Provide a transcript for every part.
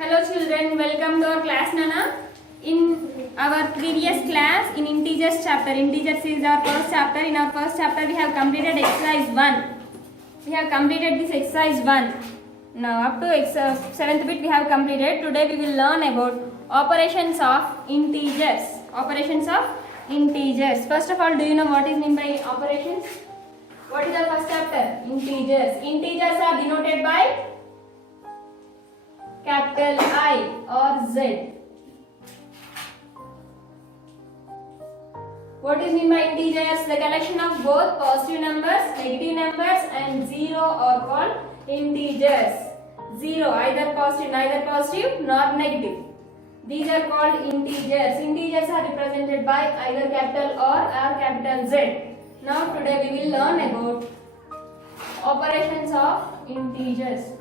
Hello children, welcome to our class Nana. In our previous class, in integers chapter, integers is our first chapter. In our first chapter, we have completed exercise 1. We have completed this exercise 1. Now up to 7th bit we have completed. Today we will learn about operations of integers. Operations of integers. First of all, do you know what is meant by operations? What is our first chapter? Integers. Integers are denoted by capital I or Z. What is meant by integers? The collection of both positive numbers, negative numbers and zero are called integers. Zero, either positive, neither positive nor negative. These are called integers. Integers are represented by either capital or capital Z. Now today we will learn about operations of integers.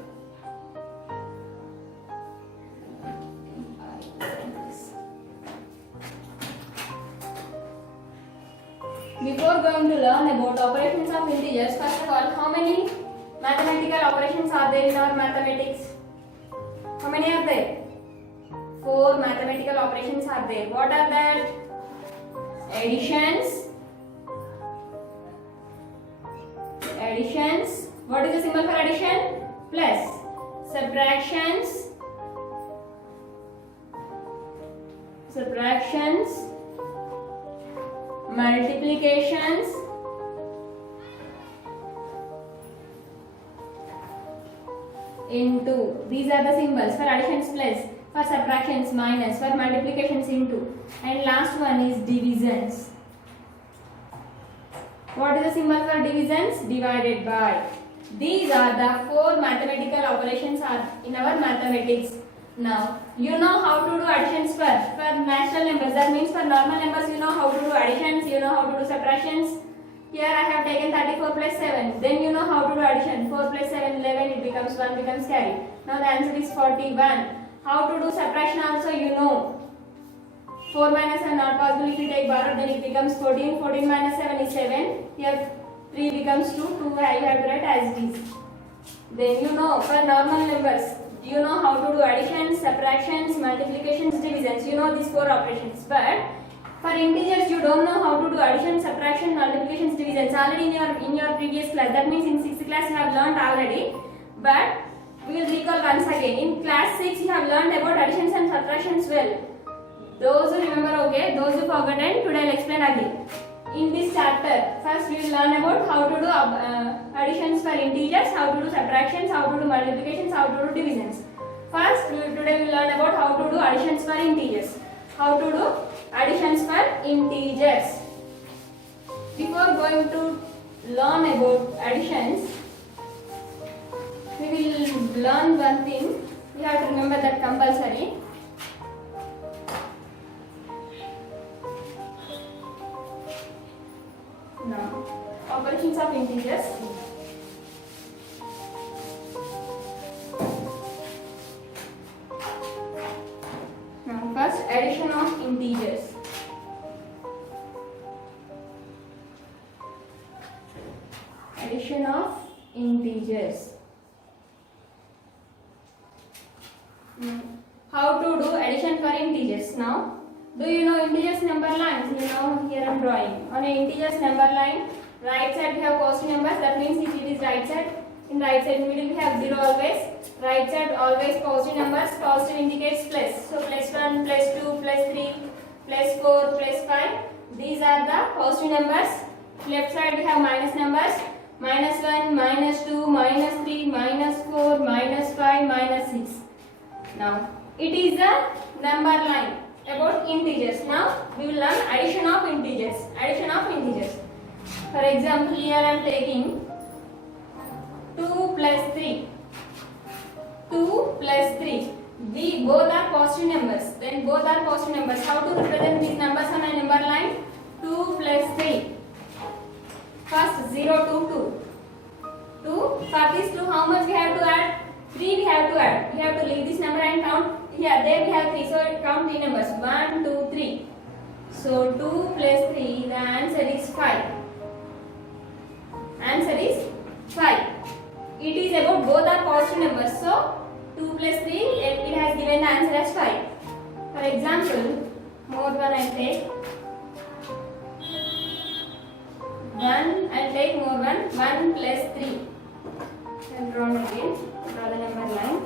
Before going to learn about operations of integers, first of all, how many mathematical operations are there in our mathematics? How many are there? 4 mathematical operations are there. What are that? Additions. Additions. What is the symbol for addition? Plus. Subtractions. Subtractions. Multiplications. Into. These are the symbols for additions plus, for subtractions minus, for multiplications into, and last one is divisions. What is the symbol for divisions? Divided by. These are the 4 mathematical operations are in our mathematics. Now, you know how to do additions for natural numbers. That means for normal numbers, you know how to do additions, you know how to do subtractions. Here I have taken 34 plus 7. Then you know how to do addition. 4 plus 7, 11, it becomes 1 becomes carry. Now the answer is 41. How to do subtraction also you know. 4 minus 7 not possible. If you take borrowed, then it becomes 14. 14 minus 7 is 7. Here 3 becomes 2. 2 I have to write as it is. Then you know for normal numbers, you know how to do additions, subtractions, multiplications, divisions. You know these 4 operations. But for integers, you don't know how to do addition, subtraction, multiplications, divisions. Already in your previous class. That means in 6th class you have learned already. But we will recall once again. In class 6 you have learned about additions and subtractions well. Those who remember, okay. Those who forgotten, today I will explain again. In this chapter, first we will learn about how to do additions for integers, how to do subtractions, how to do multiplications, how to do divisions. First, today we will learn about how to do additions for integers. How to do additions for integers. Before going to learn about additions, we will learn one thing. You have to remember that compulsory. Now, operations of integers. Now, first addition of integers. Addition of integers. How to do addition for integers now? Do you know integers number lines? You know here I am drawing. On an integers number line, right side we have positive numbers. That means if it is right side, in right side middle we have 0 always. Right side always positive numbers. Positive indicates plus. So plus 1, plus 2, plus 3, plus 4, plus 5. These are the positive numbers. Left side we have minus numbers. Minus 1, minus 2, minus 3, minus 4, minus 5, minus 6. Now, it is a number line about integers. Now, we will learn addition of integers. Addition of integers. For example, here I am taking 2 plus 3. 2 plus 3. Both are positive numbers. Then both are positive numbers. How to represent these numbers on a number line? 2 plus 3. First 0 to 2. 2. For this 2, how much we have to add? 3 we have to add. We have to leave this number and count. Here, there we have 3. So count 3 numbers. 1, 2, 3. So 2 plus 3, the answer is 5. Answer is 5. It is about both are positive numbers. So 2 plus 3, it has given given the answer as 5. For example, more one I take 1, I'll take more one, 1 plus 3. I'll draw again, draw the number line.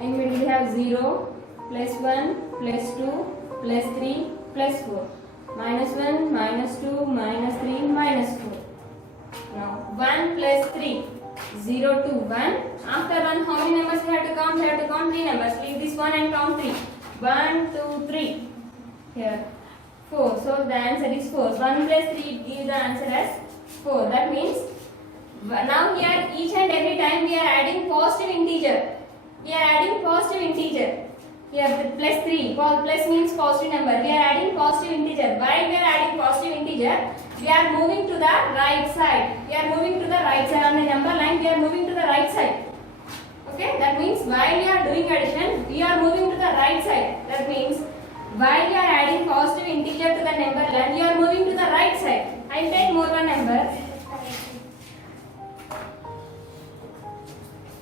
In middle we have 0, plus 1, plus 2, plus 3, plus 4. Minus 1, minus 2, minus 3, minus 4. Now 1 plus 3, 0 to 1. After 1, how many numbers we have to count? We have to count 3 numbers. Leave this one and count 3. 1, 2, 3. Here 4. So the answer is 4. 1 plus 3 gives the answer as 4. That means now here each and every time we are adding positive integer. We are adding positive integer. Here with plus 3. Plus means positive number. We are adding positive integer. While we are adding positive integer, we are moving to the right side. We are moving to the right side. On the number line, we are moving to the right side. Okay, that means while we are doing addition, we are moving to the right side. That means while we are adding positive integer to the number line, we are moving to the right side. I will take more one number.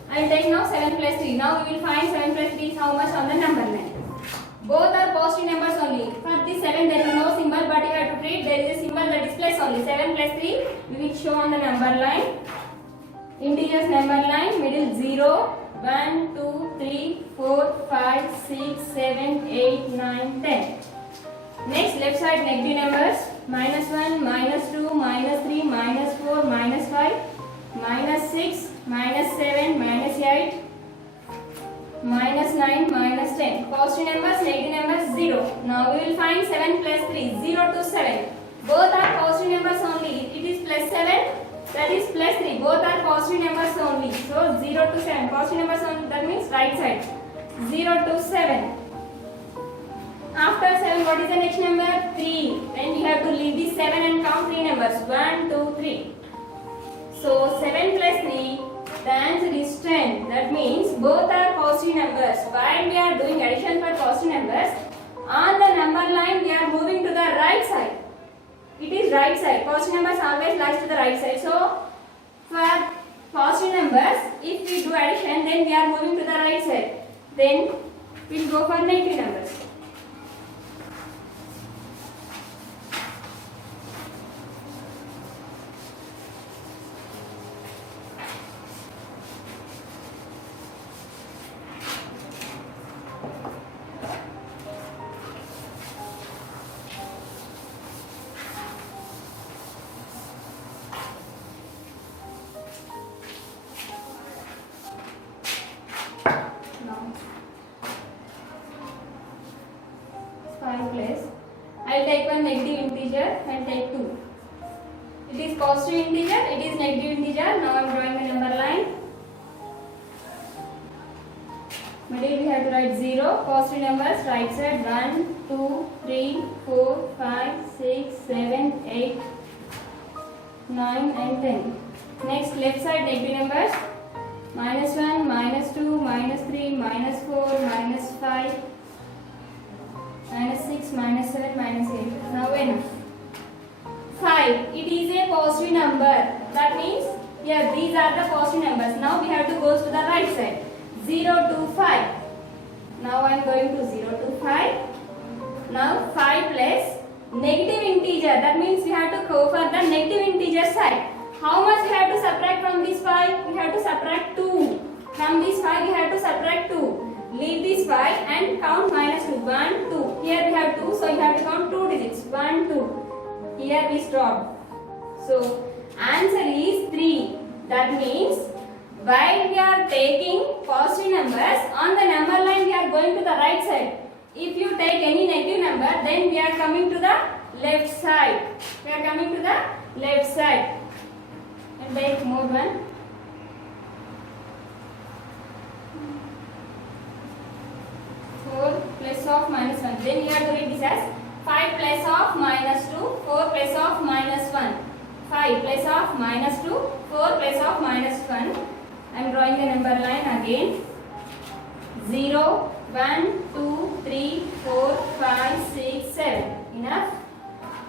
I will take now 7 plus 3. Now we will find 7 plus 3 is how much on the number line. Both are positive numbers only. For this 7 there is no symbol, but you have to treat there is a symbol that is plus only. 7 plus 3 we will show on the number line. Integers number line, middle 0, 1, 2, 3, 4, 5, 6, 7, 8, 9, 10. Next left side negative numbers. Minus 1, minus 2, minus 3, minus 4, minus 5, minus 6, minus 7, minus 8, minus 9, minus 10. Positive numbers, negative numbers, 0. Now we will find 7 plus 3, 0 to 7. Both are positive numbers only. It is plus 7, that is plus 3. Both are positive numbers only. So 0 to 7. Positive numbers only, that means right side. 0 to 7. After 7, what is the next number? 3. Then we have to leave this 7 and count 3 numbers. 1, 2, 3. So 7 plus 3, the answer is 10. That means both are positive numbers. While we are doing addition for positive numbers, on the number line we are moving to the right side. It is right side. Positive numbers always lies to the right side. So for positive numbers, if we do addition, then we are moving to the right side. Then we will go for negative numbers. Place. I will take one negative integer and take 2. It is positive integer, it is negative integer. Now I am drawing the number line. Middle we have to write 0. Positive numbers, right side 1, 2, 3, 4, 5, 6, 7, 8, 9 and 10. Next left side negative numbers. Minus 1, minus 2, minus 3, minus 4, minus 5, minus 6, minus 7, minus 8. Now enough. 5. It is a positive number. That means here these are the positive numbers. Now we have to go to the right side. 0 to 5. Now I am going to 0 to 5. Now 5 plus negative integer. That means we have to go for the negative integer side. How much we have to subtract from this 5? We have to subtract 2. From this 5 we have to subtract 2. Leave this 5 and count minus 2. 1, 2. Here we have 2, so you have to count 2 digits. 1, 2. Here we stop. So answer is 3. That means while we are taking positive numbers, on the number line we are going to the right side. If you take any negative number, then we are coming to the left side. We are coming to the left side. And take more one. Plus of minus 1. Then you have to read this as 5 plus of minus 2, 4 plus of minus 1. 5 plus of minus 2, 4 plus of minus 1. I am drawing the number line again. 0, 1, 2, 3, 4, 5, 6, 7. Enough?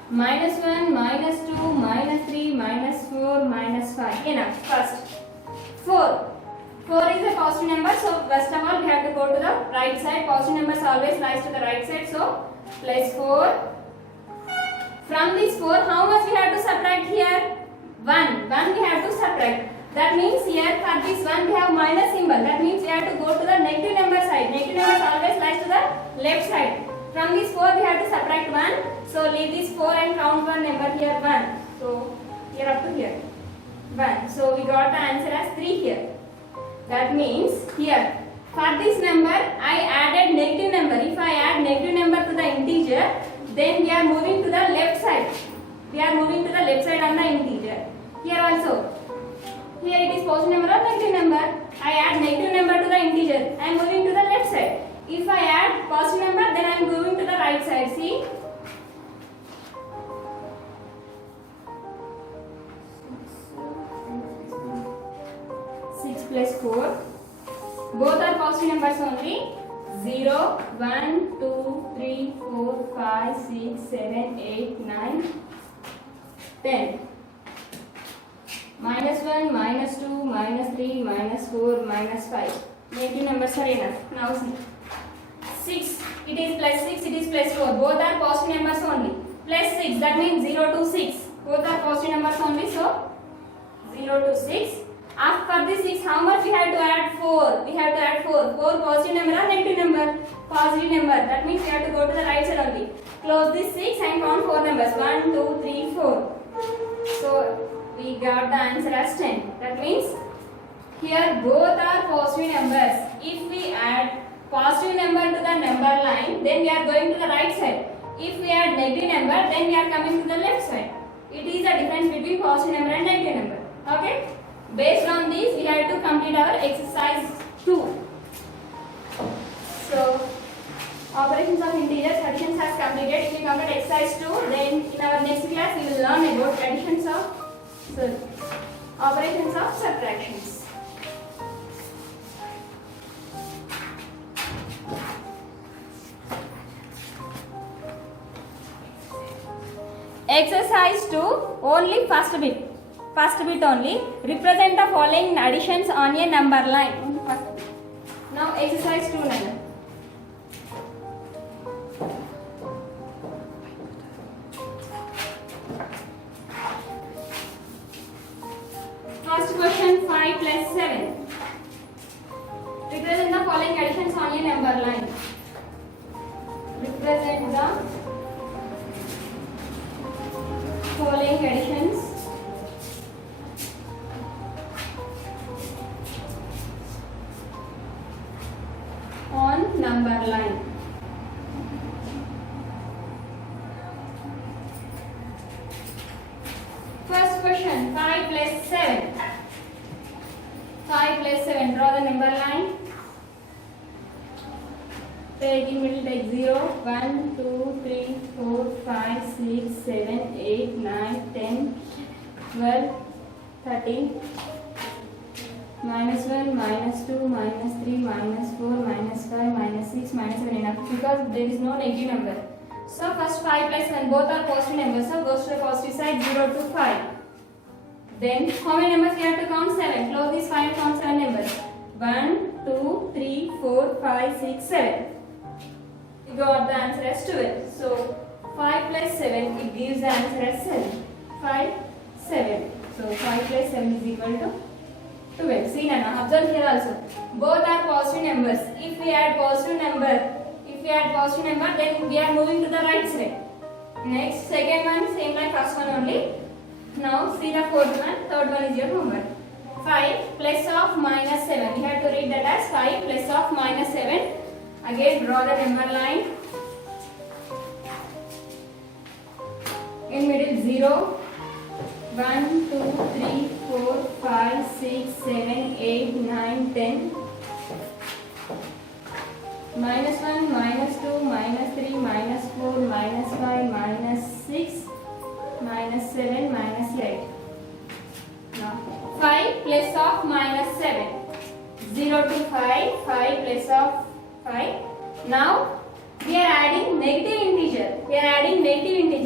Minus 1, minus 2, minus 3, minus 4, minus 5. Enough. First. 4. 4 is a positive number. So first of all we have to go to the right side. Positive numbers always rise to the right side. So plus 4. From this 4, how much we have to subtract here? 1. 1 we have to subtract. That means here for this 1 we have minus symbol. That means we have to go to the negative number side. Negative numbers always rise to the left side. From this 4 we have to subtract 1. So leave this 4 and count one number here 1. So here up to here 1. So we got the answer as 3 here. That means here for this number I added negative number. If I add negative number to the integer, then we are moving to the left side. We are moving to the left side on the integer. Here also. Here it is positive number or negative number. I add negative number to the integer. I am moving to the left side. If I add positive number, then I am moving to the right side. See? 6 plus 4. Both are positive numbers only. 0, 1, 2, 3, 4, 5, 6, 7, 8, 9, 10. Minus 1, minus 2, minus 3, minus 4, minus 5. Negative numbers are enough. Now see. 6, it is plus 6, it is plus 4. Both are positive numbers only. Plus 6, that means 0 to 6. Both are positive numbers only. So 0 to 6. After this 6, how much we have to add? 4. We have to add 4. 4 positive number or negative number? Positive number. That means we have to go to the right side only. Close this 6 and count 4 numbers. 1, 2, 3, 4. So we got the answer as 10. That means here both are positive numbers. If we add positive number to the number line, then we are going to the right side. If we add negative number, then we are coming to the left side. It is the difference between positive number and negative number. Okay? Based on this, we have to complete our exercise 2. So, operations of integers, additions has completed. If we complete exercise 2, then in our next class we will learn about operations of subtractions. Exercise 2, only first bit. First bit only. Represent the following additions on a number line. Now exercise 2 now. First question, 5 plus 7. Represent the following additions on a number line. Represent the following additions on number line. First question, 5 plus 7. 5 plus 7, draw the number line. Take in middle, take 0, 1, 2, 3, 4, 5, 6, 7, 8, 9, 10, 12, 13. Minus 1, minus 2, minus 3, minus 4, minus 5, minus 6, minus 7 enough because there is no negative number. So first 5 plus 1, both are positive numbers. So goes to the positive side, 0 to 5. Then how many numbers we have to count? 7. Close this 5 and count 7 numbers. 1, 2, 3, 4, 5, 6, 7. We got the answer as 12. So 5 plus 7, it gives the answer as 7. 5, 7. So 5 plus 7 is equal to 12. See now, observe here also. Both are positive numbers. If we add positive number, then we are moving to the right side. Next, second one, same like first one only. Now see the fourth one. Third one is your homework. 5 plus of minus 7. We have to read that as 5 plus of minus 7. Again, draw the number line. In middle 0. 1, 2, 3, 4, 5, 6, 7, 8, 9, 10. Minus 1, minus 2, minus 3, minus 4, minus 5, minus 6, minus 7, minus 8. Now 5 plus of minus 7. 0 to 5, 5 plus of 5. Now we are adding negative integer.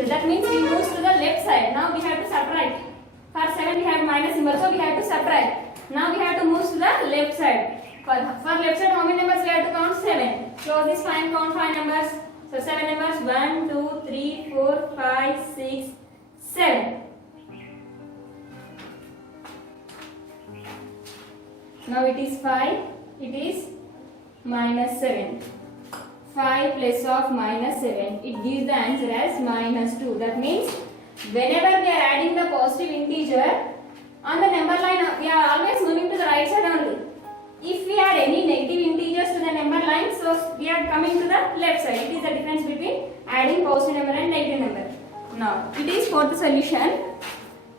That means we move to the left side. Now we have to subtract. For 7 we have minus symbol, so we have to subtract. Now we have to move to the left side. For left side, how many numbers we have to count? 7. Close this, find, count 5 numbers. So 7 numbers, 1, 2, 3, 4, 5, 6, 7. Now it is 5, it is minus 7. 5 plus of minus 7, it gives the answer as minus 2. That means whenever we are adding the positive integer on the number line, we are always moving to the right side only. If we add any negative integers to the number line, so we are coming to the left side. It is the difference between adding positive number and negative number. Now it is fourth solution.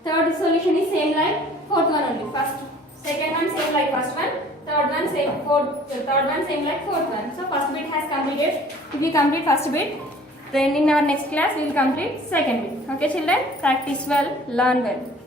Third solution is same like fourth one only. First, second one same like first one. Third one same like fourth one. So first bit has completed. If we complete first bit, then in our next class we will complete second bit. Okay children, practice well, learn well.